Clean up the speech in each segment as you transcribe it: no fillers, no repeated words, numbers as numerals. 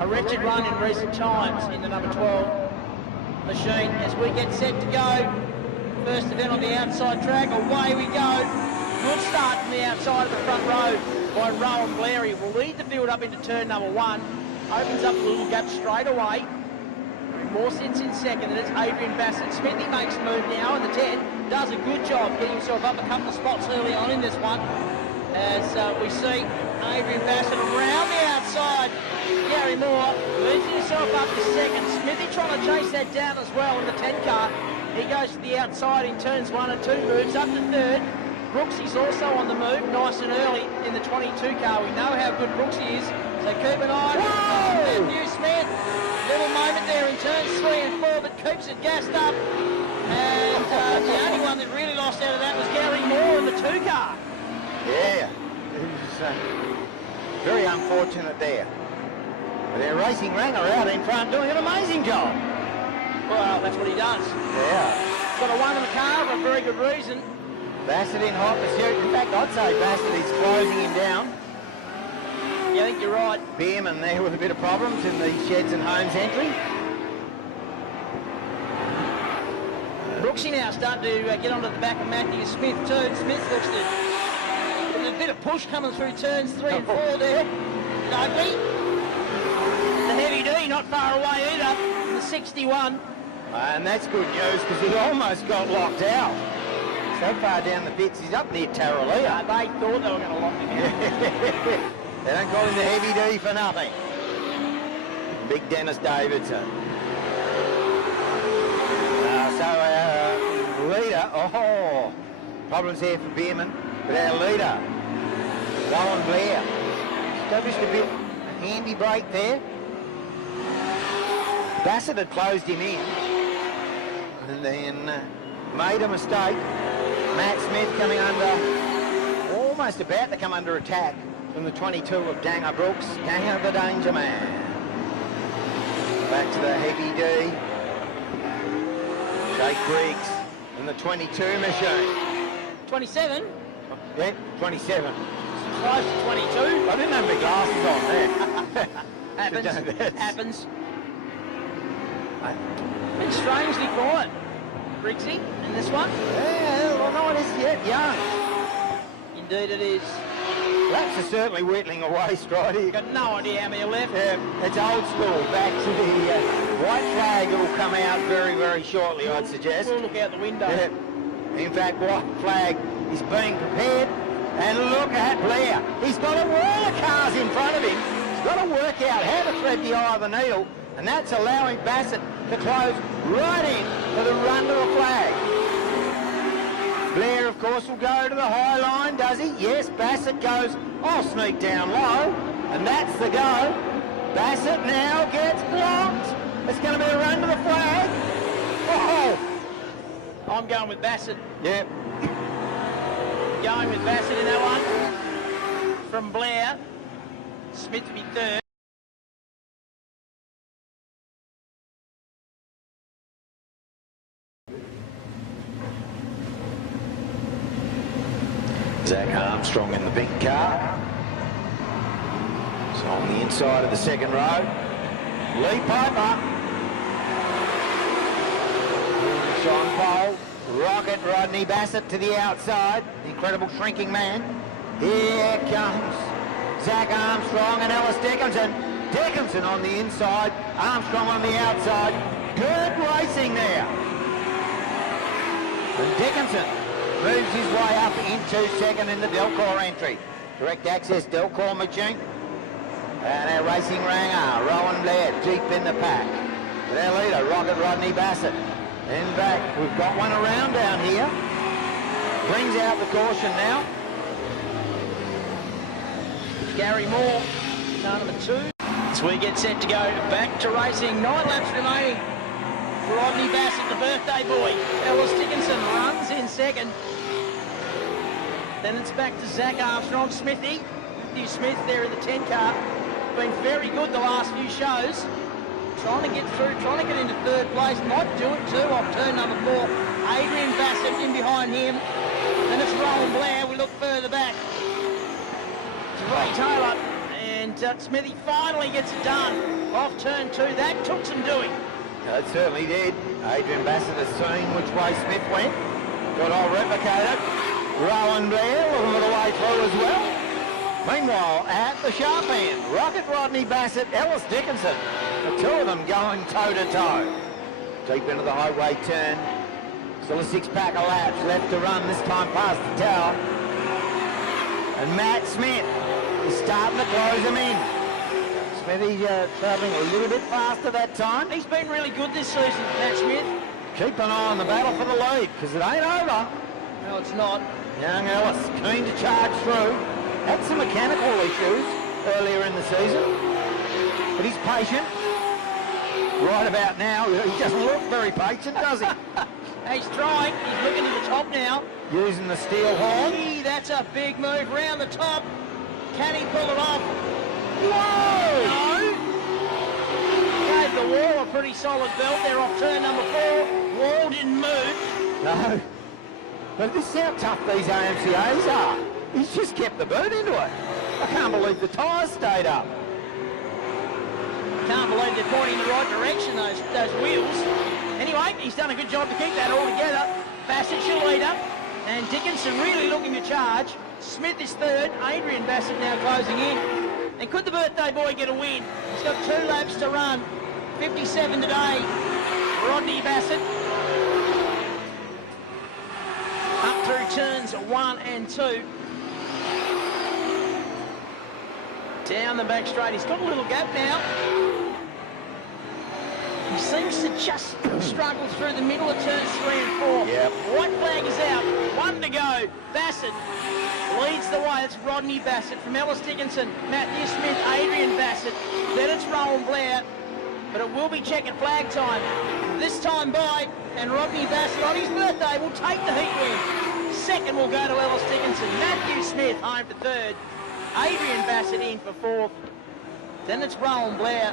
a wretched run in recent times in the number 12 machine. As we get set to go, first event on the outside track, away we go. Good start from the outside of the front row by Rowan Blair. He will lead the field up into turn number 1. Opens up a little gap straight away. More sits in second, and it's Adrian Bassett. Smithy makes a move now in the 10. Does a good job getting himself up a couple of spots early on in this one. As we see Adrian Bassett around the outside. Gary Moore moves himself up to second. Smithy trying to chase that down as well in the 10 car. He goes to the outside in turns 1 and 2, moves up to third. Brooksy's also on the move, nice and early in the 22 car. We know how good Brooksy is, so keep an eye on Matthew Smith. Little moment there in turns 3 and 4, but keeps it gassed up. And the only one that really lost out of that was Gary Moore in the 2 car. Yeah, it was very unfortunate there. But their racing ranger out in front doing an amazing job. Well, that's what he does. Yeah. Got a 1 in the car for a very good reason. Bassett in hot pursuit. In fact, I'd say Bassett is closing him down. Yeah, I think you're right. Beerman there with a bit of problems in the Sheds and Homes entry. Brooksy now starting to get onto the back of Matthew Smith too. Smith looks to... There's a bit of push coming through turns 3 and 4 there. Nobody. The Heavy D not far away either. The 61. And that's good news because he almost got locked out. So far down the pits, he's up near Tarraleah. They thought they were going to lock him out. They don't call him the Heavy D for nothing. Big Dennis Davidson. Leader, problems here for Beerman, but our leader, Rowan Blair, established a bit handy break there. Bassett had closed him in, and then made a mistake. Matt Smith coming under, almost about to come under attack from the 22 of Danger Brooks, Danger the Danger Man. Back to the Heavy D. Jake Briggs in the 22 machine. 27? Yeah, 27. Close to 22. I didn't have my glasses on there. Happens. Been strangely quiet, Briggsy, in this one. Yeah, well, no, it is yet young. Indeed it is. Laps are certainly whittling away, Strider. You've got no idea how many are left. Yeah, it's old school. Back to the white flag that will come out very, very shortly, I'd suggest. We'll look out the window. Yeah. In fact, white flag is being prepared. And look at Blair. He's got a wall of cars in front of him. He's got to work out how to thread the eye of the needle. And that's allowing Bassett to close right in for the run to the flag. Blair, of course, will go to the high line, does he? Yes, Bassett goes, I'll sneak down low, and that's the go. Bassett now gets blocked. It's going to be a run to the flag. Oh! I'm going with Bassett. Yep. Going with Bassett in that one. From Blair. Smith to be third. Zach Armstrong in the big car. So on the inside of the second row. Lee Piper. Sean Pole. Rocket Rodney Bassett to the outside. The incredible shrinking man. Here comes Zach Armstrong and Ellis Dickinson. Dickinson on the inside. Armstrong on the outside. Good racing there. And Dickinson moves his way up into second in the Delcor entry. Direct access Delcor machine. And our racing ranger, Rowan Blair, deep in the pack. With our leader, Rocket Rodney Bassett. In back, we've got one around down here. Brings out the caution now. Gary Moore, car number 2. As we get set to go back to racing, 9 laps remaining. Rodney Bassett, the birthday boy. Ellis Dickinson runs in second. Then it's back to Zach Armstrong. Smithy, Matthew Smith there in the 10 car. Been very good the last few shows. Trying to get through, trying to get into third place. Might do it too off turn number 4. Adrian Bassett in behind him. Then it's Rowan Blair. We look further back. It's Ray Taylor. And Smithy finally gets it done. Off turn 2, that took some doing. It certainly did. Adrian Bassett has seen which way Smith went. Got all replicated. Rowan Blair looking for the way through as well. Meanwhile, at the sharp end, Rocket Rodney Bassett, Ellis Dickinson. The two of them going toe-to-toe. Deep into the highway turn. Still a six-pack of laps left to run, this time past the tower. And Matt Smith is starting to close him in. Smithy travelling a little bit faster that time. He's been really good this season, Matt Smith. Keep an eye on the battle for the lead, because it ain't over. No, it's not. Young Ellis, keen to charge through. Had some mechanical issues earlier in the season, but he's patient. Right about now, he doesn't look very patient, does he? He's trying. He's looking to the top now. Using the steel horn. Gee, that's a big move round the top. Can he pull it off? Whoa! No. Gave the wall a pretty solid belt. They're off turn number 4. Wall didn't move. No. But this is how tough these AMCAs are. He's just kept the boot into it. I can't believe the tyres stayed up. Can't believe they're pointing in the right direction, those wheels. Anyway, he's done a good job to keep that all together. Bassett's your leader, and Dickinson really looking to charge. Smith is third, Adrian Bassett now closing in. And could the birthday boy get a win? He's got 2 laps to run. 57 today. Rodney Bassett. Up through turns 1 and 2. Down the back straight. He's got a little gap now. He seems to just struggle through the middle of turns 3 and 4. Yep. White flag is out. 1 to go. Bassett leads the way. It's Rodney Bassett from Ellis Dickinson, Matthew Smith, Adrian Bassett. Then it's Rowan Blair. But it will be checkered flag time. This time by, and Rodney Bassett on his birthday will take the heat win. Second will go to Ellis Dickinson. Matthew Smith home for third. Adrian Bassett in for fourth. Then it's Rowan Blair.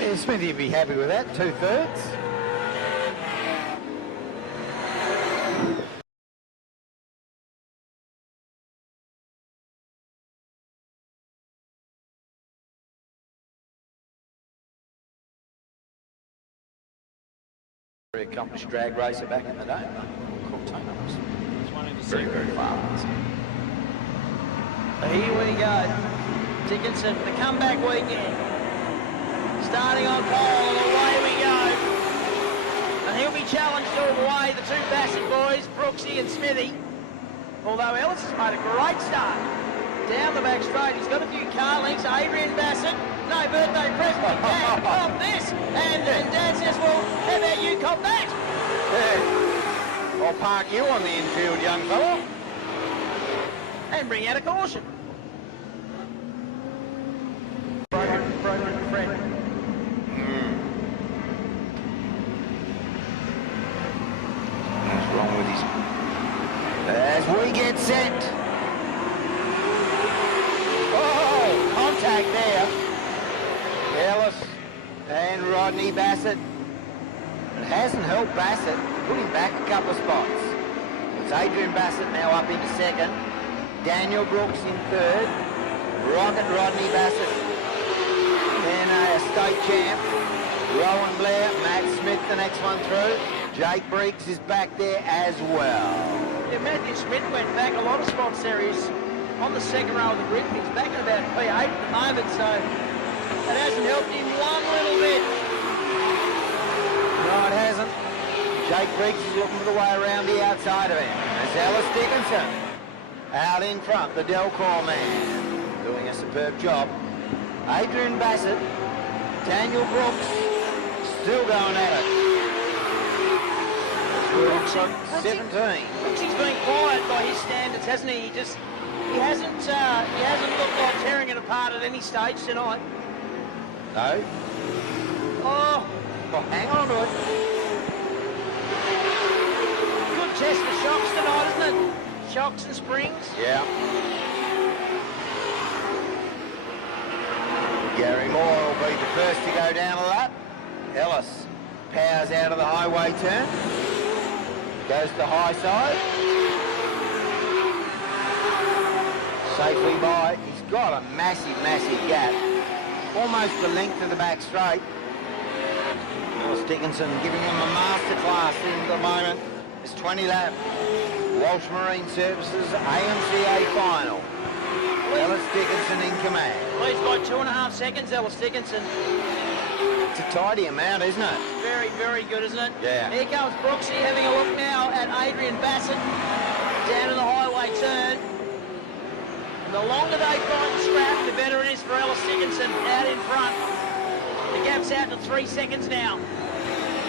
Yeah, Smithy would be happy with that, 2/3. Very accomplished drag racer back in the day. Very, very fast. Here we go. Dickinson, the comeback weekend. Starting on pole, and away we go. And he'll be challenged all the way, the 2 Bassett boys, Brooksy and Smithy. Although Ellis has made a great start. Down the back straight, he's got a few car links. Adrian Bassett, no birthday present. Dad, cop this. And Dad says, well, how about you cop that? Yeah. I'll park you on the infield, young fella. And bring out a caution. Broken friend. What's wrong with his... As we get set. Oh, contact there. Ellis and Rodney Bassett. It hasn't helped Bassett. Put him back a couple of spots. It's Adrian Bassett now up into second. Daniel Brooks in third. Rocket Rodney Bassett. Then a state champ. Rowan Blair, Matt Smith the next one through. Jake Briggs is back there as well. Yeah, Matthew Smith went back a lot of spots there. He's on the second row of the grid. He's back in about P8 at the moment, so that hasn't helped him one little bit. No, it hasn't. Jake Briggs is looking for the way around the outside of him. It's Ellis Dickinson out in front, the Delcor man, doing a superb job. Adrian Bassett, Daniel Brooks, still going at it. Brooks on 17. Brooksy's been quiet by his standards, hasn't he? He hasn't looked like tearing it apart at any stage tonight. No. Oh, Well, hang on to it. good test for shocks tonight, isn't it? Shocks and springs. Yeah. Gary Moore will be the first to go down a lap. Ellis powers out of the highway turn. Goes to the high side. safely by. He's got a massive, massive gap. Almost the length of the back straight. Ellis Dickinson giving him a masterclass in the moment. It's 20 lap. Walsh Marine Services AMCA final. Ellis Dickinson in command. Leads by 2.5 seconds, Ellis Dickinson. It's a tidy amount, isn't it? Very, very good, isn't it? Yeah. Here comes Brooksy having a look now at Adrian Bassett down in the highway turn. And the longer they fight and scrap, the better it is for Ellis Dickinson out in front. The gap's out to 3 seconds now.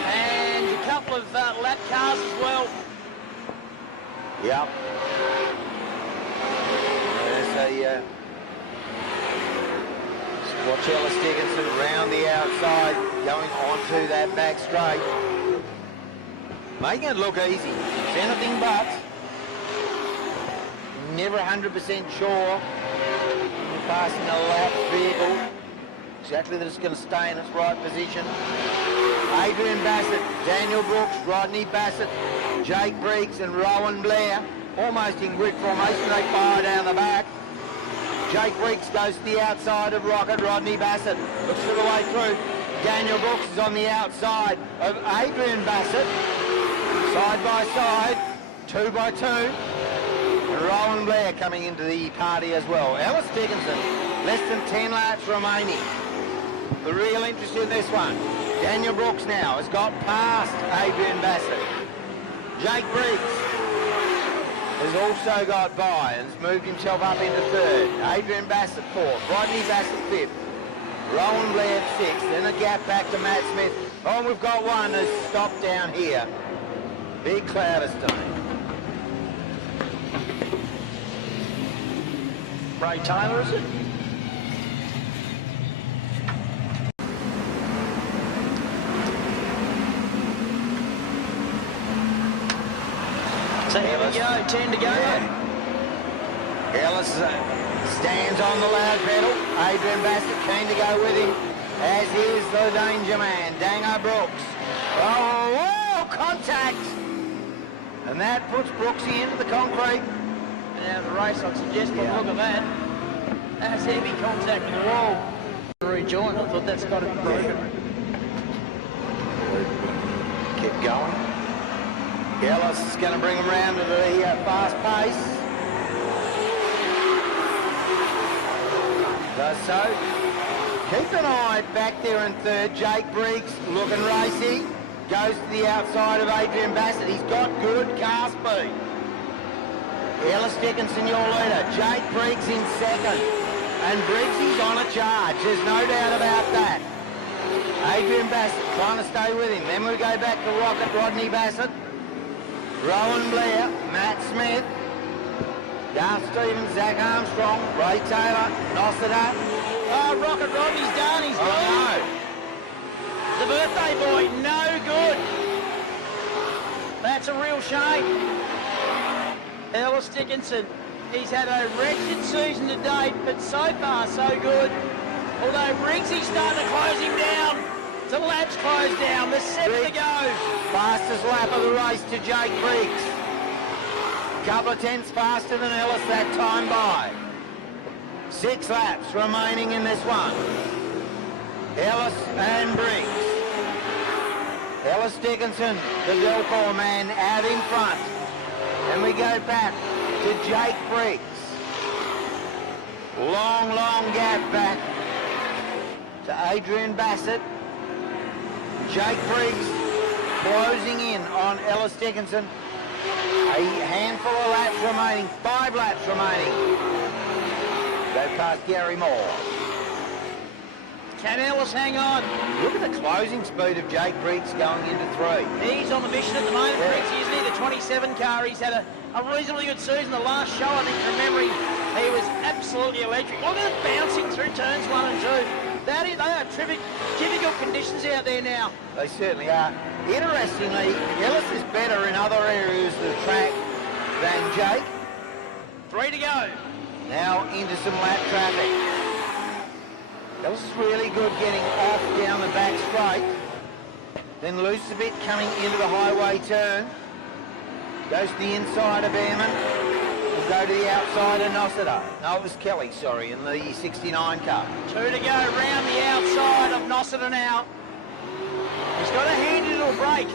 And a couple of lap cars as well. Yep. There's a... watch Ellis Dickinson round the outside, going onto that back straight. Making it look easy. It's anything but. Never 100% sure. You're passing a lap vehicle. Exactly that it's going to stay in its right position. Adrian Bassett, Daniel Brooks, Rodney Bassett, Jake Briggs and Rowan Blair. Almost in grid formation, they fire down the back. Jake Briggs goes to the outside of Rocket. Rodney Bassett looks for the way through. Daniel Brooks is on the outside of Adrian Bassett. Side by side, 2 by 2. And Rowan Blair coming into the party as well. Ellis Dickinson, less than 10 laps remaining. The real interest in this one. Daniel Brooks now has got past Adrian Bassett. Jake Briggs has also got by and has moved himself up into 3rd. Adrian Bassett 4th. Rodney Bassett 5th. Rowan Blair 6th. Then a gap back to Matt Smith. Oh, and we've got one that's stopped down here. Big cloud of steam. Ray Taylor, is it? So here we go, 10 to go. Yeah. Ellis stands on the loud pedal. Adrian Bassett keen to go with him, as is the danger man, Dango Brooks. Oh, whoa, contact! And that puts Brooksy into the concrete. And out of the race, I'd suggest, but look at that. That's heavy contact with the wall. Rejoin, I thought that's got to be broken. Keep going. Ellis is going to bring him round to the fast pace. Does so. Keep an eye back there in 3rd. Jake Briggs looking racy. Goes to the outside of Adrian Bassett. He's got good car speed. Ellis Dickinson, your leader. Jake Briggs in 2nd. And Briggs is on a charge. There's no doubt about that. Adrian Bassett trying to stay with him. Then we go back to Rocket, Rodney Bassett. Rowan Blair, Matt Smith, Darth Stevens, Zach Armstrong, Ray Taylor, Nossiter. Oh, Rocket Rodney's done, he's gone. No. The birthday boy, no good. That's a real shame. Ellis Dickinson, he's had a wretched season to date, but so far so good. Although Briggsy's starting to close him down. The lap's closed down, there's 7 to go. Fastest lap of the race to Jake Briggs. Couple of tenths faster than Ellis that time by. 6 laps remaining in this one. Ellis and Briggs. Ellis Dickinson, the Delcor man, out in front. And we go back to Jake Briggs. Long, long gap back to Adrian Bassett. Jake Briggs closing in on Ellis Dickinson. A handful of laps remaining, 5 laps remaining. Go past Gary Moore. Can Ellis hang on? Look at the closing speed of Jake Briggs going into 3. He's on the mission at the moment, Yeah. Briggs. He's near the 27 car. He's had a reasonably good season. The last show, I think, from memory, he was absolutely electric. Look at it bouncing through turns 1 and 2. They are terrific, difficult conditions out there now. They certainly are. Interestingly, Ellis is better in other areas of the track than Jake. 3 to go. Now into some lap traffic. Ellis is really good getting off down the back straight. Then loose a bit coming into the highway turn. Goes to the inside of Ehrman. will go to the outside of Nossiter. No, it was Kelly, sorry, in the 69 car. 2 to go round the outside of Nossiter now. He's got a handy little break.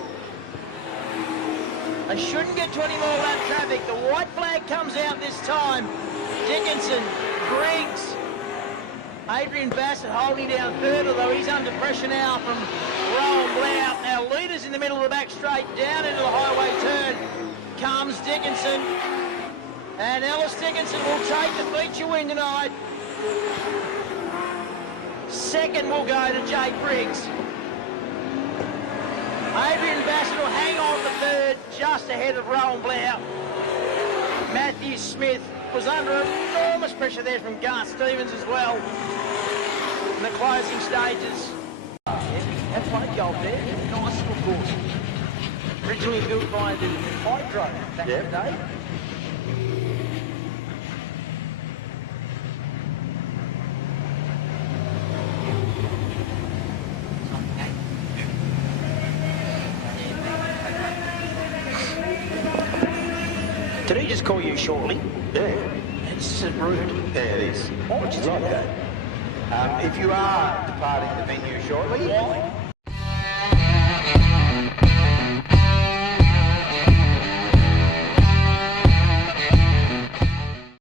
They shouldn't get to any more lap traffic. The white flag comes out this time. Dickinson, Griggs, Adrian Bassett holding down third, although he's under pressure now from Rowan Blount. Now leaders in the middle of the back straight, down into the highway turn comes Dickinson. And Ellis Dickinson will take the feature win tonight. Second will go to Jake Briggs. Adrian Bassett will hang on to third, just ahead of Rowan Blount. Matthew Smith was under enormous pressure there from Garth Stevens as well in the closing stages. Have played golf there. Nice little course. Originally built by the Hydro back in the day. Did he just call you shortly? Yeah. It's rude. Yeah, it is. What would you like that? If you are departing the venue shortly, Why?